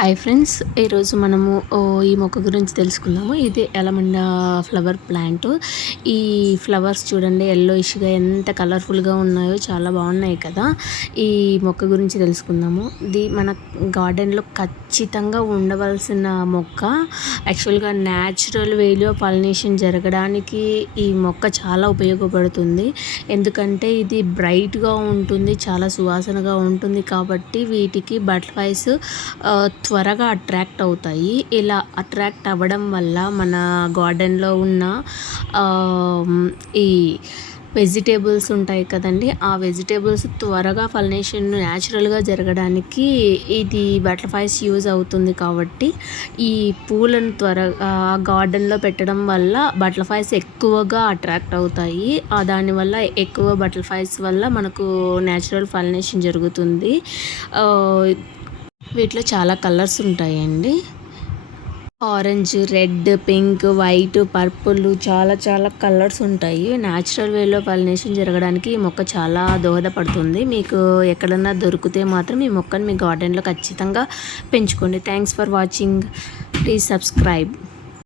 Hi friends, ఈరోజు మనము ఈ మొక్క గురించి తెలుసుకుందాము. ఇది ఎలమండా ఫ్లవర్ ప్లాంట్. ఈ ఫ్లవర్స్ చూడండి ఎల్లోయిష్గా ఎంత కలర్ఫుల్గా ఉన్నాయో, చాలా బాగున్నాయి కదా. ఈ మొక్క గురించి తెలుసుకుందాము. ఇది మన గార్డెన్లో ఖచ్చితంగా ఉండవలసిన మొక్క. యాక్చువల్గా న్యాచురల్ వేలో పాలినేషన్ జరగడానికి ఈ మొక్క చాలా ఉపయోగపడుతుంది. ఎందుకంటే ఇది బ్రైట్గా ఉంటుంది, చాలా సువాసనగా ఉంటుంది. కాబట్టి వీటికి బటర్ఫ్లైస్ త్వరగా అట్రాక్ట్ అవుతాయి. ఇలా అట్రాక్ట్ అవ్వడం వల్ల మన గార్డెన్లో ఉన్న ఈ వెజిటేబుల్స్ ఉంటాయి కదండి, ఆ వెజిటేబుల్స్ త్వరగా పాలినేషన్ న్యాచురల్గా జరగడానికి ఇది బటర్ఫ్లైస్ యూజ్ అవుతుంది. కాబట్టి ఈ పూలను త్వరగా గార్డెన్లో పెట్టడం వల్ల బటర్ఫ్లైస్ ఎక్కువగా అట్రాక్ట్ అవుతాయి. దానివల్ల ఎక్కువ బటర్ఫ్లైస్ వల్ల మనకు న్యాచురల్ పాలినేషన్ జరుగుతుంది. వీటిలో చాలా కలర్స్ ఉంటాయండి. Orange, red, pink, white, purple, చాలా కలర్స్ ఉంటాయి. న్యాచురల్ వేలో పాలినేషన్ జరగడానికి ఈ మొక్క చాలా దోహదపడుతుంది. మీకు ఎక్కడన్నా దొరికితే మాత్రం ఈ మొక్కను మీ గార్డెన్లో ఖచ్చితంగా పెంచుకోండి. Thanks for watching. Please subscribe.